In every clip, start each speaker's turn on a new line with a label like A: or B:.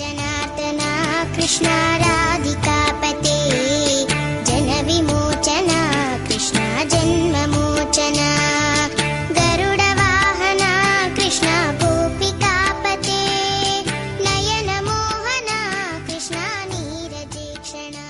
A: जनार्दना कृष्णा राधिकापते जनविमोचना कृष्णा जन्ममोचना गरुडवाहना कृष्णा गोपिकापते नयनमोहना कृष्णा नीरजेक्षणा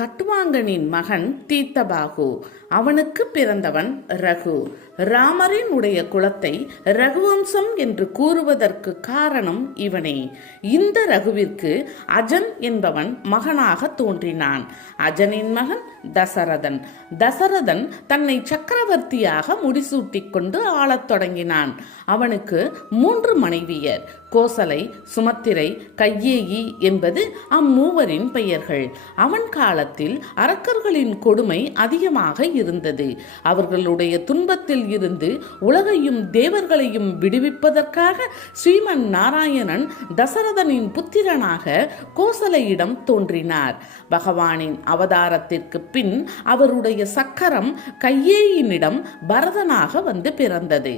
B: கட்டுவாங்கனின் மகன் தீத்தபாகு அவனுக்கு பிறந்தவன் ரகு. ராமரின் உடைய குலத்தை ரகுவம்சம் என்று கூறுவதற்கு காரணம் இவனே. இந்த ரகுவிற்கு அஜன் என்பவன் மகனாக தோன்றினான். அஜனின் மகன் தசரதன். தசரதன் தன்னை சக்கரவர்த்தியாக முடிசூட்டிக் கொண்டு ஆளத் தொடங்கினான். அவனுக்கு மூன்று மனைவியர் கோசலை சுமத்திரை கையேயி என்பது அம்மூவரின் பெயர்கள். அவன் காலத்தில் அரக்கர்களின் கொடுமை அதிகமாக இருந்தது. அவர்களுடைய துன்பத்தில் இருந்து உலகையும் தேவர்களையும் விடுவிப்பதற்காக ஸ்ரீமன் நாராயணன் தசரதனின் புத்திரனாக கோசலையிடம் தோன்றினார். பகவானின் அவதாரத்திற்கு பின் அவருடைய சக்கரம் கையேயினிடம் பரதனாக வந்து பிறந்தது.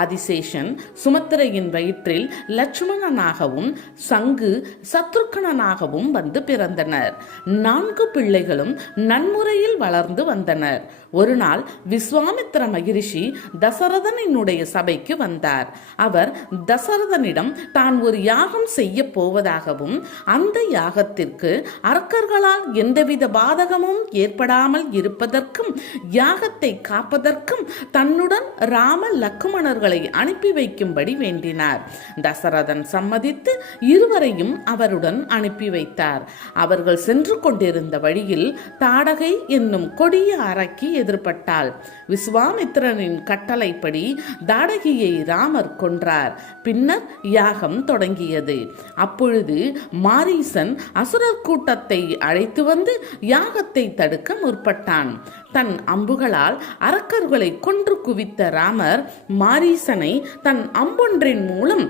B: ஆதிசேஷன் சுமத்திரையின் வயிற்றில் லட்சுமணனாகவும் சங்கு சத்ருக்கணனாகவும் வந்து பிறந்தனர். நான்கு பிள்ளைகளும் நன்முறையில் வளர்ந்து வந்தனர். ஒரு நாள் விஸ்வாமித்திர மகிரிஷி தசரதனினுடைய சபைக்கு வந்தார். அவர் தசரதனிடம் தான் ஒரு யாகம் செய்ய போவதாகவும் அந்த யாகத்திற்கு அரக்கர்களால் எந்தவித பாதகமும் ஏற்படாமல் இருப்பதற்கும் யாகத்தை காப்பதற்கும் தன்னுடன் ராம லக்குமணர்களை அனுப்பி வைக்கும்படி வேண்டினார். தசரதன் சம்மதித்து இருவரையும் அவருடன் அனுப்பி வைத்தார். அவர்கள் சென்று கொண்டிருந்த வழியில் தாடகை என்னும் கொடிய அரக்கி தாடகி எதிர்பட்டாள். விஸ்வாமித்திரனின் கட்டளைப்படி தாடகியை ராமர் கொன்றார். பின்னர் யாகம் தொடங்கியது. அப்பொழுது மாரீசன் அசுரர் கூட்டத்தை அழைத்து வந்து யாகத்தை தடுக்க முற்பட்டான். தன் அம்புகளால் அரக்கர்களை கொன்று குவித்த ராமர் மாரீசனை தன் அம்பொன்றின் மூலம்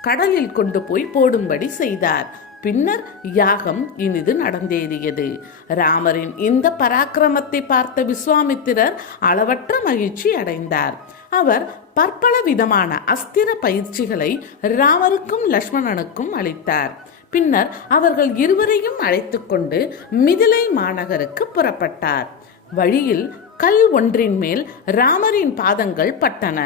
B: கடலில் கொண்டு போய் போடும்படி செய்தார். பின்னர் யாகம் இனிது நடந்தேறியது. ராமரின் இந்த பராக்கிரமத்தை பார்த்த விஸ்வாமித்திரர் அளவற்ற மகிழ்ச்சி அடைந்தார். அவர் பற்பல விதமான அஸ்திர பயிற்சிகளை ராமருக்கும் லக்ஷ்மணனுக்கும் அளித்தார். பின்னர் அவர்கள் இருவரையும் அழைத்துக்கொண்டு மிதிலை மாநகருக்கு புறப்பட்டார். வழியில் கல் ஒன்றின் மேல் ராமரின் பாதங்கள் பட்டன.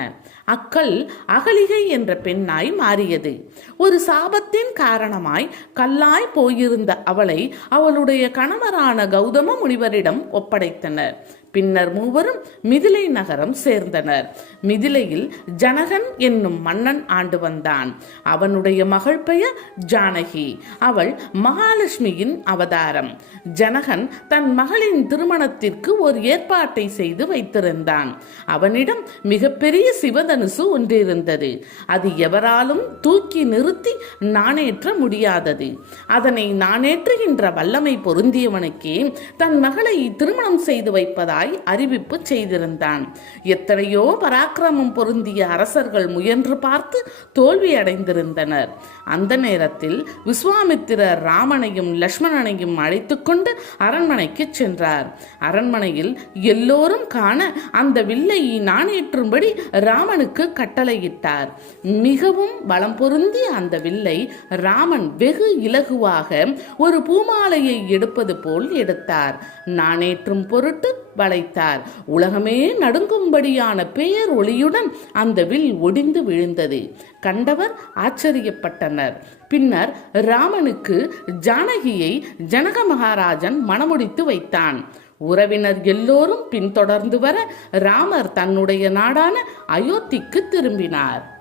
B: அக்கல் அகலிகை என்ற பெண்ணாய் மாறியது. ஒரு சாபத்தின் காரணமாய் கல்லாய் போயிருந்த அவளை அவளுடைய கணவரான கௌதம முனிவரிடம் ஒப்படைத்தனர். பின்னர் மூவரும் மிதிலை நகரம் சேர்ந்தனர். மிதிலையில் ஜனகன் என்னும் மன்னன் ஆண்டு வந்தான். அவனுடைய மகள் பெயர் ஜானகி. அவள் மகாலட்சுமியின் அவதாரம். ஜனகன் தன் மகளின் திருமணத்திற்கு ஒரு ஏற்பாட்டை செய்து வைத்திருந்தான். அவனிடம் மிகப்பெரிய சிவதனுசு ஒன்றிருந்தது. அது எவராலும் தூக்கி நிறுத்தி நாணேற்ற முடியாதது. அதனை நாணேற்றுகின்ற வல்லமை பொருந்தியவனுக்கே தன் மகளை திருமணம் செய்து வைப்பதாய் அறிவிப்பு செய்திருந்தான். எத்தனையோ பராக்கிரமம் பொருந்திய அரசர்கள் முயன்று பார்த்து தோல்வி அடைந்திருந்தனர். அந்த நேரத்தில் விஸ்வாமித்திரர் ராமனையும் லக்ஷ்மணனையும் அழைத்து கொண்டு அரண்மனைக்கு சென்றார். அரண்மனையில் எல்லோரும் காண அந்த வில்லை நாணேற்றும்படி ராமனுக்கு கட்டளையிட்டார். மிகவும் பலம் பொருந்தி அந்த வில்லை ராமன் வெகு இலகுவாக ஒரு பூமாலையை எடுப்பது போல் எடுத்தார். நாணேற்றும் பொருட்டு வளைத்தார். உலகமே நடுங்கும்படியான பெயர் ஒளியுடன் அந்த வில் ஒடிந்து விழுந்தது. கண்டவர் ஆச்சரியப்பட்டனர். பின்னர் ராமனுக்கு ஜானகியை ஜனக மகாராஜன் மணமுடித்து வைத்தான். உறவினர் எல்லோரும் பின்தொடர்ந்து வர ராமர் தன்னுடைய நாடான அயோத்திக்கு திரும்பினார்.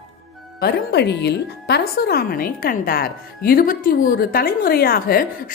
B: வரும் வழியில் பரசுராமனை கண்டார். இருபத்தி ஓரு தலைமுறையாக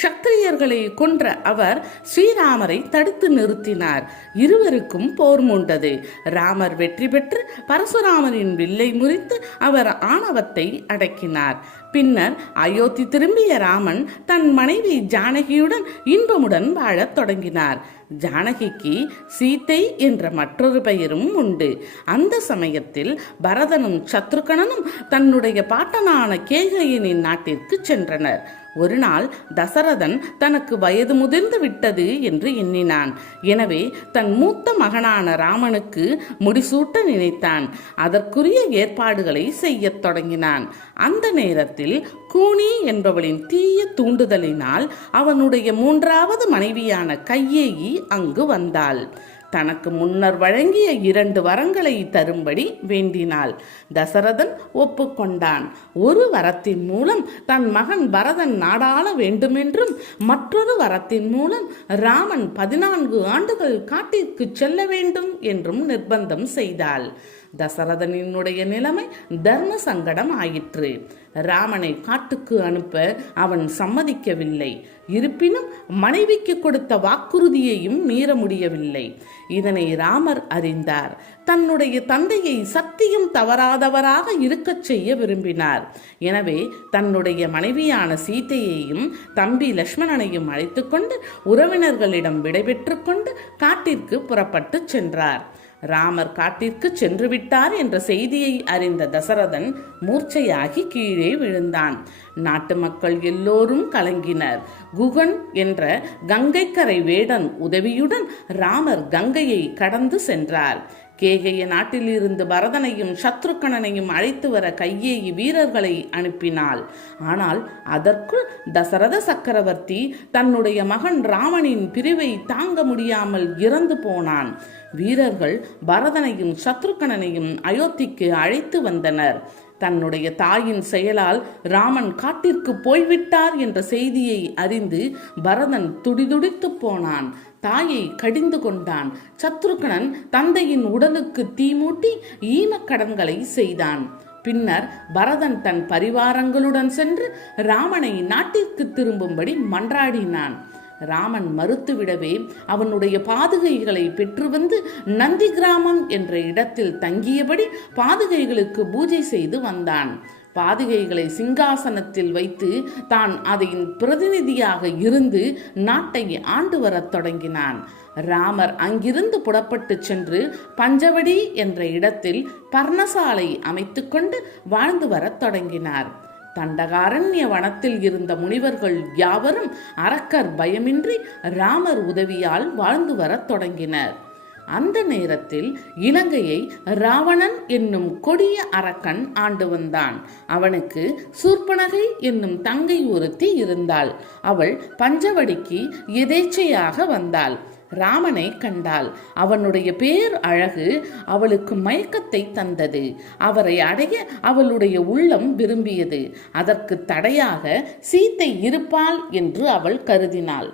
B: சத்திரியர்களை கொன்ற அவர் ஸ்ரீராமரை தடுத்து நிறுத்தினார். இருவருக்கும் போர் மூண்டது. ராமர் வெற்றி பெற்று பரசுராமரின் வில்லை முறித்து அவர் ஆணவத்தை அடக்கினார். பின்னர் அயோத்தி திரும்பிய ராமன் தன் மனைவி ஜானகியுடன் இன்பமுடன் வாழத் தொடங்கினார். ஜானகிக்கு சீத்தை என்ற மற்றொரு பெயரும் உண்டு. அந்த சமயத்தில் பரதனும் சத்ருகணனும் தன்னுடைய பாட்டனான கேகையனின் நாட்டிற்கு சென்றனர். ஒரு நாள் தசரதன் தனக்கு வயது முதிர்ந்து விட்டது என்று எண்ணினான். எனவே தன் மூத்த மகனான ராமனுக்கு முடிசூட்ட நினைத்தான். அதற்குரிய ஏற்பாடுகளை செய்யத் தொடங்கினான். அந்த நேரத்தில் கூனி என்பவளின் தீய தூண்டுதலினால் அவனுடைய மூன்றாவது மனைவியான கையேயி அங்கு வந்தாள். தனக்கு முன்னர் வழங்கிய இரண்டு வரங்களை தரும்படி வேண்டினாள். தசரதன் ஒப்புக்கொண்டான். ஒரு வரத்தின் மூலம் தன் மகன் பரதன் நாடாள வேண்டுமென்றும் மற்றொரு வரத்தின் மூலம் ராமன் பதினான்கு ஆண்டுகள் காட்டிற்கு செல்ல வேண்டும் என்றும் நிர்பந்தம் செய்தாள். தசரதனினுடைய நிலைமை தர்ம சங்கடம் ஆயிற்று. ராமனை காட்டுக்கு அனுப்ப அவன் சம்மதிக்கவில்லை. இருப்பினும் மனைவிக்கு கொடுத்த வாக்குறுதியையும் மீற முடியவில்லை. இதனை ராமர் அறிந்தார். தன்னுடைய தந்தையை சத்தியம் தவறாதவராக இருக்கச் செய்ய விரும்பினார். எனவே தன்னுடைய மனைவியான சீதையையும் தம்பி லக்ஷ்மணனையும் அழைத்துக்கொண்டு உறவினர்களிடம் விடைபெற்று கொண்டு காட்டிற்கு புறப்பட்டுச் சென்றார். ராமர் காட்டிற்கு சென்று விட்டார் என்ற செய்தியை அறிந்த தசரதன் மூர்ச்சையாகி கீழே விழுந்தான். நாட்டு மக்கள் எல்லோரும் கலங்கினர். குகன் என்ற கங்கைக்கரை வேடன் உதவியுடன் ராமர் கங்கையை கடந்து சென்றார். கேகைய நாட்டிலிருந்து பரதனையும் சத்ருக்கணனையும் அழைத்து வர கையேயி வீரர்களை அனுப்பினாள். ஆனால் அதற்குள் தசரத சக்கரவர்த்தி தன்னுடைய மகன் ராமனின் பிரிவை தாங்க முடியாமல் இறந்து போனான். வீரர்கள் பரதனையும் சத்ருக்கணனையும் அயோத்திக்கு அழைத்து வந்தனர். தன்னுடைய தாயின் செயலால் ராமன் காட்டிற்கு போய்விட்டார் என்ற செய்தியை அறிந்து பரதன் துடிதுடித்து போனான். தாயை கடிந்து கொண்டான். சத்ருகணன் தந்தையின் உடலுக்கு தீமூட்டி ஈமக்கடன்களை செய்தான். பின்னர் பரதன் தன் பரிவாரங்களுடன் சென்று ராமனை நாட்டிற்கு திரும்பும்படி மன்றாடினான். ராமன் மறுத்துவிடவே அவனுடைய பாதுகைகளை பெற்று வந்து நந்தி கிராமம் என்ற இடத்தில் தங்கியபடி பாதுகைகளுக்கு பூஜை செய்து வந்தான். பாதுகைகளை சிங்காசனத்தில் வைத்து தான் அதன் பிரதிநிதியாக இருந்து நாட்டை ஆண்டு வரத் தொடங்கினான். ராமர் அங்கிருந்து புறப்பட்டு சென்று பஞ்சவடி என்ற இடத்தில் பர்ணசாலை அமைத்துக்கொண்டு வாழ்ந்து வரத் தொடங்கினார். தண்டகாரண்ய வனத்தில் இருந்த முனிவர்கள் யாவரும் அரக்கர் பயமின்றி ராமர் உதவியால் வாழ்ந்து வரத் தொடங்கினர். அந்த நேரத்தில் இலங்கையை ராவணன் என்னும் கொடிய அரக்கன் ஆண்டு வந்தான். அவனுக்கு சூர்பனகை என்னும் தங்கை ஒருத்தி இருந்தாள். அவள் பஞ்சவடிக்கு எதேச்சையாக வந்தாள். ராமனை கண்டாள். அவனுடைய பேர் அழகு அவளுக்கு மயக்கத்தை தந்தது. அவரை அடைய அவளுடைய உள்ளம் விரும்பியது. அதற்கு தடையாக சீத்தை இருப்பாள் என்று அவள் கருதினாள்.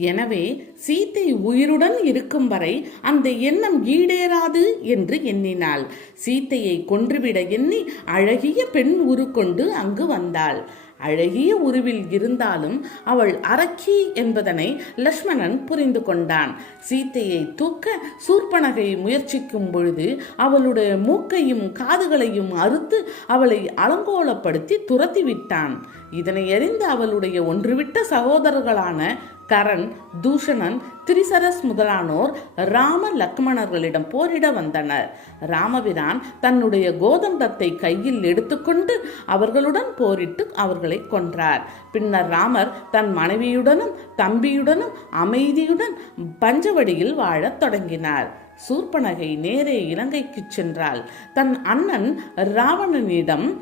B: எனவே சீத்தை உயிருடன் இருக்கும் வரை அந்த எண்ணம் ஈடேறாது என்று எண்ணினாள். சீத்தையை கொன்றுவிட எண்ணி அழகிய பெண் உரு கொண்டு அங்கு வந்தாள். அழகிய உருவில் இருந்தாலும் அவள் அரக்கி என்பதனை லக்ஷ்மணன் புரிந்து கொண்டான். சீத்தையை தூக்க சூர்பனகை முயற்சிக்கும் பொழுது அவளுடைய மூக்கையும் காதுகளையும் அறுத்து அவளை அலங்கோலப்படுத்தி துரத்தி விட்டான் இதனை அறிந்து அவளுடைய ஒன்றுவிட்ட சகோதரர்களான கரண் தூஷணன் திரிசரஸ் முதலானோர் ராம லக்ஷ்மணர்களிடம் போரிட வந்தனர். ராமபிரான் தன்னுடைய கோதண்டத்தை கையில் எடுத்துக்கொண்டு அவர்களுடன் போரிட்டு அவர்களை கொன்றார். பின்னர் ராமர் தன் மனைவியுடனும் தம்பியுடனும் அமைதியுடன் பஞ்சவடியில் வாழத் தொடங்கினார். சூர்பனகை நேரே இலங்கைக்கு சென்றாள். தன் அண்ணன் ராவணனிடம்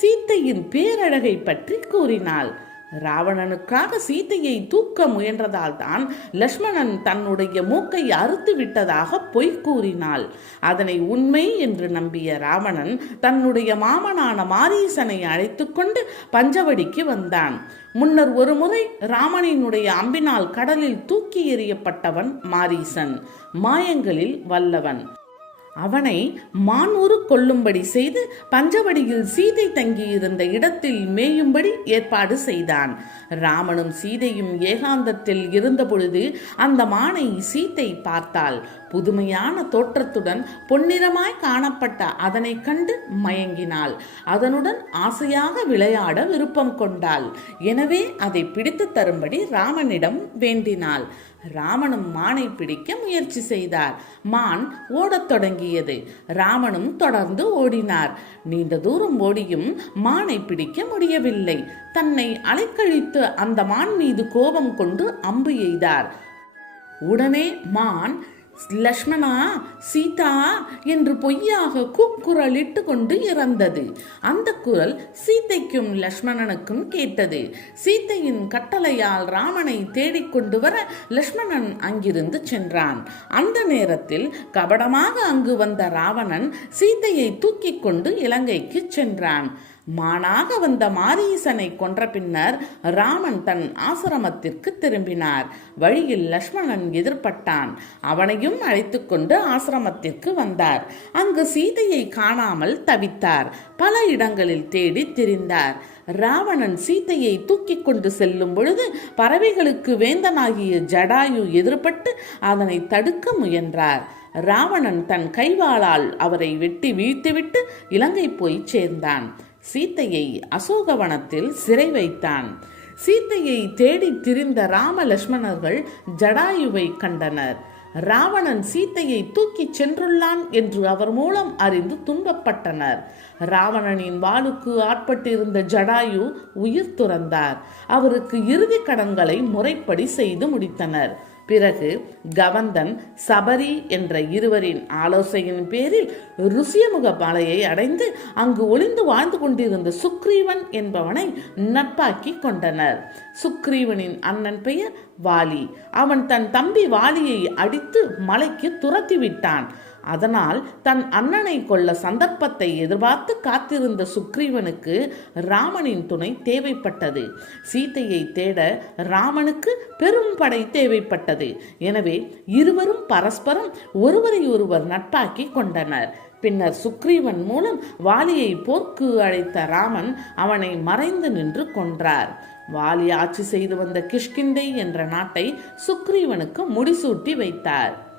B: சீத்தையின் பேரழகை பற்றி கூறினாள். ராவணனுக்காக சீதையை தூக்க முயன்றதால் தான் லக்ஷ்மணன் தன்னுடைய மூக்கை அறுத்து விட்டதாக பொய் கூறினாள். அதனை உண்மை என்று நம்பிய ராவணன் தன்னுடைய மாமனான மாரீசனை அழைத்து கொண்டு பஞ்சவடிக்கு வந்தான். முன்னர் ஒருமுறை ராமனினுடைய அம்பினால் கடலில் தூக்கி எறியப்பட்டவன் மாரீசன் மாயங்களில் வல்லவன். அவனை மானூறு கொல்லும்படி செய்து பஞ்சவடியில் சீதை தங்கியிருந்த இடத்தில் மேயும்படி ஏற்பாடு செய்தான். ராமனும் சீதையும் ஏகாந்தத்தில் இருந்தபொழுது அந்த மானை சீத்தை பார்த்தாள். புதுமையான தோற்றத்துடன் பொன்னிறமாய் காணப்பட்ட அதனை கண்டு மயங்கினாள். அதனுடன் ஆசையாக விளையாட விருப்பம் கொண்டாள். எனவே அதை பிடித்து தரும்படி ராமனிடம் வேண்டினாள். ராமனும் மானை பிடிக்க முயற்சி செய்தார். மான் ஓடத் தொடங்கியது. ராமனும் தொடர்ந்து ஓடினார். நீண்ட தூரம் ஓடியும் மானை பிடிக்க முடியவில்லை. தன்னை அலைக்கழித்து அந்த மான் மீது கோபம் கொண்டு அம்பு எய்தார். உடனே மான் லக்ஷ்மணா சீதா என்று பொய்யாக கூக்குரலிட்டு கொண்டு இறந்தது. அந்த குரல் சீதைக்கும் லக்ஷ்மணனுக்கும் கேட்டது. சீதையின் கட்டளையால் ராமனை தேடிக்கொண்டு வர லக்ஷ்மணன் அங்கிருந்து சென்றான். அந்த நேரத்தில் கபடமாக அங்கு வந்த ராவணன் சீதையை தூக்கிக் கொண்டு இலங்கைக்கு சென்றான். மானாக வந்த மாரீசனை கொன்ற பின்னர் ராமன் தன் ஆசிரமத்திற்கு திரும்பினார். வழியில் லக்ஷ்மணன் எதிர்பட்டான். அவனையும் அழைத்து கொண்டு ஆசிரமத்திற்கு வந்தார். அங்கு சீதையை காணாமல் தவித்தார். பல இடங்களில் தேடி திரிந்தார். ராவணன் சீதையை தூக்கிக் கொண்டு செல்லும் பொழுது பறவைகளுக்கு வேந்தனாகிய ஜடாயு எதிர்பட்டு அதனை தடுக்க முயன்றார். ராவணன் தன் கைவாளால் அவரை வெட்டி வீழ்த்துவிட்டு இலங்கை போய் சேர்ந்தான். சீத்தையை அசோகவனத்தில் சிறை வைத்தான். சீத்தையை தேடித் திரிந்த ராம லட்சுமணர்கள் ஜடாயுவை கண்டனர். ராவணன் சீத்தையை தூக்கிச் சென்றுள்ளான் என்று அவர் மூலம் அறிந்து துன்பப்பட்டனர். ராவணனின் வாளுக்கு ஆட்பட்டிருந்த ஜடாயு உயிர் துறந்தார். அவருக்கு இறுதி கடன்களை முறைப்படி செய்து முடித்தனர். பிறகு கவந்தன் சபரி என்ற இருவரின் ஆலோசனையின் பேரில் ருசியமுக மலையை அடைந்து அங்கு ஒளிந்து வாழ்ந்து கொண்டிருந்த சுக்ரீவன் என்பவனை நட்பாக்கி கொண்டனர். சுக்ரீவனின் அண்ணன் பெயர் வாலி. அவன் தன் தம்பி வாலியை அடித்து மலைக்கு துரத்தி விட்டான் அதனால் தன் அண்ணனை கொல்ல சந்தர்ப்பத்தை எதிர்பார்த்து காத்திருந்த சுக்ரீவனுக்கு ராமனின் துணை தேவைப்பட்டது. சீத்தையை தேட ராமனுக்கு பெரும் படை தேவைப்பட்டது. எனவே இருவரும் பரஸ்பரம் ஒருவரை ஒருவர் நட்பாக்கி கொண்டனர். பின்னர் சுக்ரீவன் மூலம் வாலியை போர்க்கு அழைத்த ராமன் அவனை மறைந்து நின்று கொன்றார். வாலி ஆட்சி செய்து வந்த கிஷ்கிந்தை என்ற நாட்டை சுக்ரீவனுக்கு முடிசூட்டி வைத்தார்.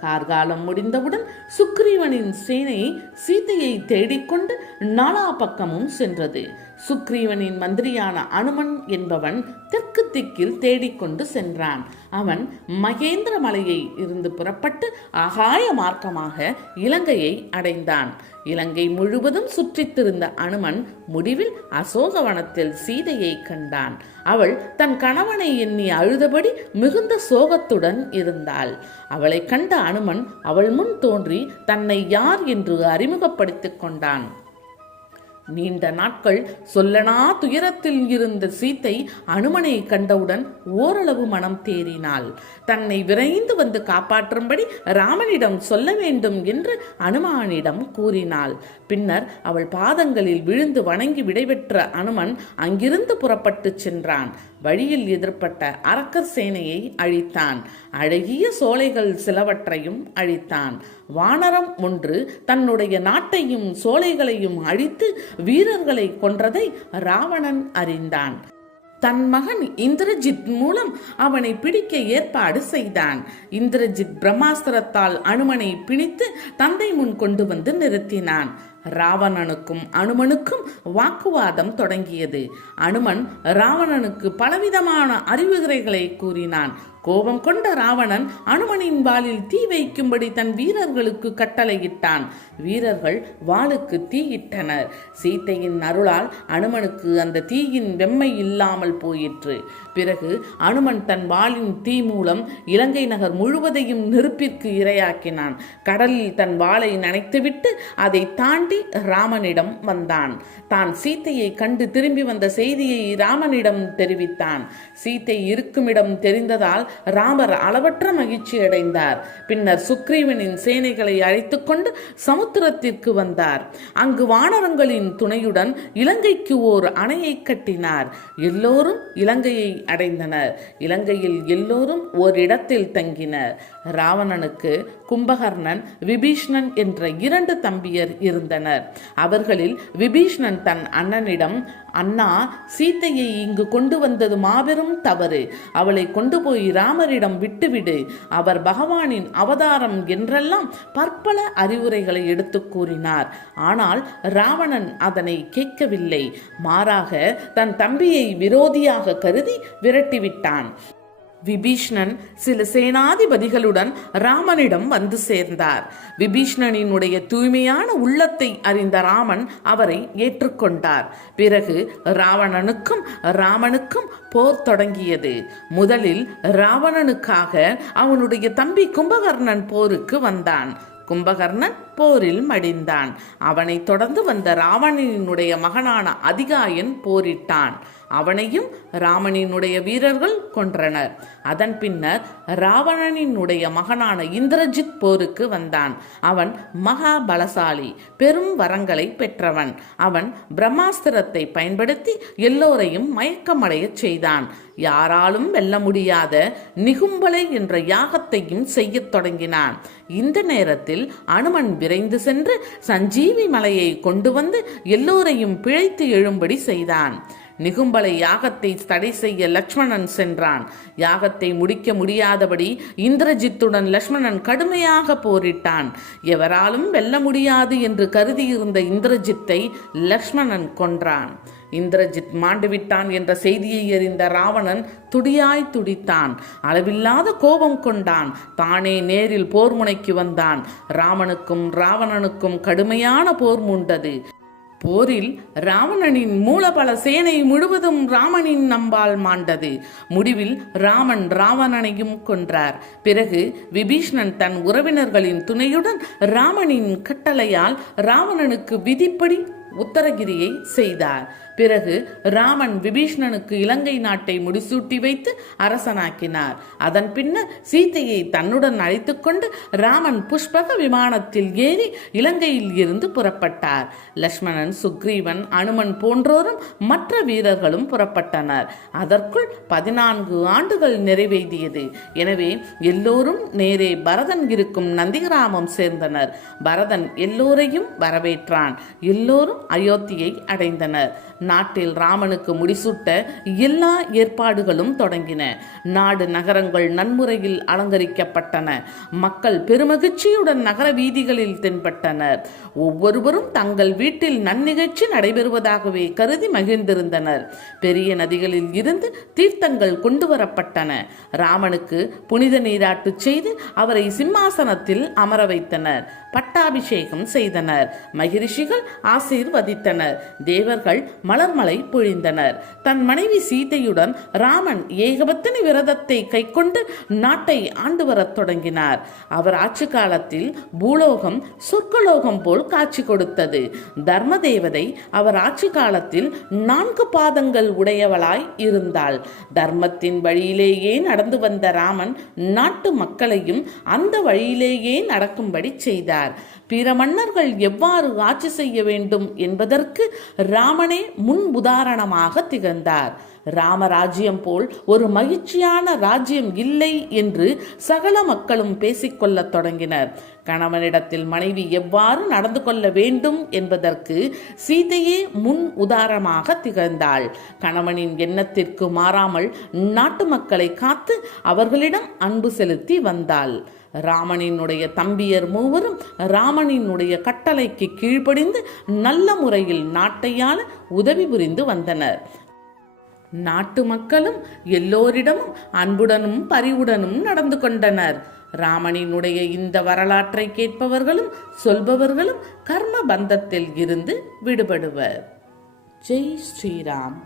B: கார்காலம் முடிந்தவுடன் சுக்ரீவனின் சேனை சீதையை தேடிக்கொண்டு நாலா பக்கமும் சென்றது. சுக்ரீவனின் மந்திரியான அனுமன் என்பவன் தெற்கு திக்கில் தேடிக்கொண்டு சென்றான். அவன் மகேந்திர மலையை இருந்து புறப்பட்டு ஆகாய மார்க்கமாக இலங்கையை அடைந்தான். இலங்கை முழுவதும் சுற்றித்திருந்த அனுமன் முடிவில் அசோகவனத்தில் சீதையை கண்டான். அவள் தன் கணவனை எண்ணி அழுதபடி மிகுந்த சோகத்துடன் இருந்தாள். அவளை கண்ட அனுமன் அவள் முன் தோன்றி தன்னை யார் என்று அறிமுகப்படுத்திக் கொண்டான். நீண்ட நாட்கள் சொல்லனா துயரத்தில் இருந்த சீத்தை அனுமனை கண்டவுடன் ஓரளவு மனம் தேறினாள். தன்னை விரைந்து வந்து காப்பாற்றும்படி ராமனிடம் சொல்ல வேண்டும் என்று அனுமானிடம் கூறினாள். பின்னர் அவள் பாதங்களில் விழுந்து வணங்கி விடைபெற்ற அனுமன் அங்கிருந்து புறப்பட்டு சென்றான். வழியில் எதிர்ப்பட்ட அரக்கர் சேனையை அழித்தான். அழகிய சோலைகள் சிலவற்றையும் அழித்தான். வானரம் ஒன்று தன்னுடைய நாட்டையும் சோலைகளையும் அழித்து வீரர்களை கொன்றதை ராவணன் அறிந்தான். தன் மகன் இந்திரஜித் மூலம் அவனை பிடிக்க ஏற்பாடு செய்தான். இந்திரஜித் பிரம்மாஸ்திரத்தால் அனுமனை பிணித்து தந்தை முன் கொண்டு வந்து நிறுத்தினான். ராவணனுக்கும் அனுமனுக்கும் வாக்குவாதம் தொடங்கியது. அனுமன் ராவணனுக்கு பலவிதமான அறிவுரைகளை கூறினான். கோபம் கொண்ட ராவணன் அனுமனின் வாளில் தீ வைக்கும்படி தன் வீரர்களுக்கு கட்டளையிட்டான். வீரர்கள் வாளுக்கு தீயிட்டனர் சீத்தையின் அருளால் அனுமனுக்கு அந்த தீயின் வெம்மை இல்லாமல் போயிற்று. பிறகு அனுமன் தன் வாளின் தீ மூலம் இலங்கை நகர் முழுவதையும் நெருப்பிற்கு இரையாக்கினான். கடலில் தன் வாளை நனைத்துவிட்டு அதை தாண்டி ராமனிடம் வந்தான். தான் சீத்தையை கண்டு திரும்பி வந்த செய்தியை ராமனிடம் தெரிவித்தான். சீத்தை இருக்குமிடம் தெரிந்ததால் ராமர் அளவற்ற மகிழ்ச்சி அடைந்தார். பின்னர் சுக்ரீவனின் சேனைகளை அழைத்து கொண்டு சமுத்திரத்திற்கு வந்தார். அங்கு வானரங்களின் துணையுடன் இலங்கைக்கு ஓர் அணையை கட்டினார். எல்லோரும் இலங்கையை அடைந்தனர். இலங்கையில் எல்லோரும் ஓரிடத்தில் தங்கினர். ராவணனுக்கு கும்பகர்ணன் விபீஷ்ணன் என்ற இரண்டு தம்பியர் இருந்தனர். அவர்களில் விபீஷ்ணன் தன் அண்ணனிடம் அண்ணா சீத்தையை இங்கு கொண்டு வந்தது மாபெரும் தவறு. அவளை கொண்டு போய் ராமரிடம் விட்டுவிடு. அவர் பகவானின் அவதாரம் என்றெல்லாம் பற்பல அறிவுரைகளை எடுத்து கூறினார். ஆனால் ராவணன் அதனை கேட்கவில்லை. மாறாக தன் தம்பியை விரோதியாக கருதி விரட்டிவிட்டான். விபீஷ்ணன் சில சேனாதிபதிகளுடன் ராமனிடம் வந்து சேர்ந்தார். விபீஷ்ணனினுடைய தூய்மையான உள்ளத்தை அறிந்த ராமன் அவரை ஏற்றுக்கொண்டார். பிறகு ராவணனுக்கும் ராமனுக்கும் போர் தொடங்கியது. முதலில் ராவணனுக்காக அவனுடைய தம்பி கும்பகர்ணன் போருக்கு வந்தான். கும்பகர்ணன் போரில் மடிந்தான். அவனைத் தொடர்ந்து வந்த ராவணனினுடைய மகனான அதிகாயன் போரிட்டான். அவனையும் ராமனினுடைய வீரர்கள் கொன்றனர். அதன் பின்னர் ராவணனினுடைய மகனான இந்திரஜித் போருக்கு வந்தான். அவன் மகா பலசாலி பெரும் வரங்களை பெற்றவன். அவன் பிரம்மாஸ்திரத்தை பயன்படுத்தி எல்லோரையும் மயக்கமடையச் செய்தான். யாராலும் வெல்ல முடியாத நிகும்பலை என்ற யாகத்தையும் செய்யத் தொடங்கினான். இந்த நேரத்தில் அனுமன் விரைந்து சென்று சஞ்சீவி மலையை கொண்டு வந்து எல்லோரையும் பிழைத்து எழும்படி செய்தான். நிகும்பலை யாகத்தை தடை செய்ய லக்ஷ்மணன் சென்றான். யாகத்தை முடிக்க முடியாதபடி இந்திரஜித்துடன் லக்ஷ்மணன் கடுமையாக போரிட்டான். எவராலும் வெல்ல முடியாது என்று கருதியிருந்த இந்திரஜித்தை லக்ஷ்மணன் கொன்றான். இந்திரஜித் மாண்டுவிட்டான் என்ற செய்தியை அறிந்த ராவணன் துடியாய் துடித்தான். அளவில்லாத கோபம் கொண்டான். தானே நேரில் போர் முனைக்கு வந்தான். ராமனுக்கும் ராவணனுக்கும் கடுமையான போர் மூண்டது. போரில் ராவணனின் மூலபல சேனை முழுவதும் ராமனின் நம்பால் மாண்டது. முடிவில் ராமன் ராவணனையும் கொன்றார். பிறகு விபீஷ்ணன் தன் உறவினர்களின் துணையுடன் ராமனின் கட்டளையால் ராவணனுக்கு விதிப்படி உத்தரகிரியை செய்தார். பிறகு ராமன் விபீஷ்ணனுக்கு இலங்கை நாட்டை முடிசூட்டி வைத்து அரசனாக்கினார். அதன் பின்னர் சீதையை தன்னுடன் அழைத்துக்கொண்டு ராமன் புஷ்பக விமானத்தில் ஏறி இலங்கையில் இருந்து புறப்பட்டார். லக்ஷ்மணன் சுக்ரீவன் அனுமன் போன்றோரும் மற்ற வீரர்களும் புறப்பட்டனர். அதற்குள் பதினான்கு ஆண்டுகள் நிறைவேறியது. எனவே எல்லோரும் நேரே பரதன் இருக்கும் நந்திகிராமம் சேர்ந்தனர். பரதன் எல்லோரையும் வரவேற்றான். எல்லோரும் அயோத்தியை அடைந்தனர். நாட்டில் ராமனுக்கு முடிசூட்ட எல்லா ஏற்பாடுகளும் தொடங்கின. நாடு நகரங்கள் நன்முறையில் அலங்கரிக்கப்பட்டன. மக்கள் பெருமகிழ்ச்சியுடன் நகர வீதிகளில் தென்பட்டனர். ஒவ்வொருவரும் தங்கள் வீட்டில் நன்னிகழ்ச்சி நடைபெறுவதாகவே கருதி மகிழ்ந்திருந்தனர். பெரிய நதிகளில் இருந்து தீர்த்தங்கள் கொண்டு வரப்பட்டன. ராமனுக்கு புனித நீராட்டு செய்து அவரை சிம்மாசனத்தில் அமர வைத்தனர். பட்டாபிஷேகம் செய்தனர். மகிழ்ச்சிகள் ஆசீர்வதித்தனர். தேவர்கள் மலர்மலை பொழிந்தனர். தன் மனைவி சீதையுடன் ராமன் ஏகபத்தினி விரதத்தை கைக்கொண்டு நாட்டை ஆண்டு வரத் தொடங்கினார். அவர் ஆட்சி காலத்தில் பூலோகம் சொர்க்கலோகம் போல் காட்சி கொடுத்தது. தர்ம தேவதை அவர் ஆட்சி காலத்தில் நான்கு பாதங்கள் உடையவளாய் இருந்தாள். தர்மத்தின் வழியிலேயே நடந்து வந்த ராமன் நாட்டு மக்களையும் அந்த வழியிலேயே நடக்கும்படி செய்தார். பிற மன்னர்கள் எவ்வாறு ஆட்சி செய்ய வேண்டும் என்பதற்கு ராமனே முன் உதாரணமாக திகழ்ந்தார். ராமராஜ்யம் போல் ஒரு மகிழ்ச்சியான ராஜ்யம் இல்லை என்று சகல மக்களும் பேசிக்கொள்ளத் தொடங்கினர். கணவனிடத்தில் மனைவி எவ்வாறு நடந்து கொள்ள வேண்டும் என்பதற்கு சீதையே முன் உதாரணமாக திகழ்ந்தாள். கணவனின் எண்ணத்திற்கு மாறாமல் நாட்டு மக்களை காத்து அவர்களிடம் அன்பு செலுத்தி வந்தாள். ராமனினுடைய தம்பியர் மூவரும் ராமனினுடைய கட்டளைக்கு கீழ்ப்படிந்து நல்ல முறையில் நாட்டையால் உதவி புரிந்து வந்தனர். நாட்டு மக்களும் எல்லோரிடமும் அன்புடனும் பரிவுடனும் நடந்து கொண்டனர். ராமனினுடைய இந்த வரலாற்றை கேட்பவர்களும் சொல்பவர்களும் கர்ம பந்தத்தில் இருந்து விடுபடுவர். ஜெய் ஸ்ரீராம்.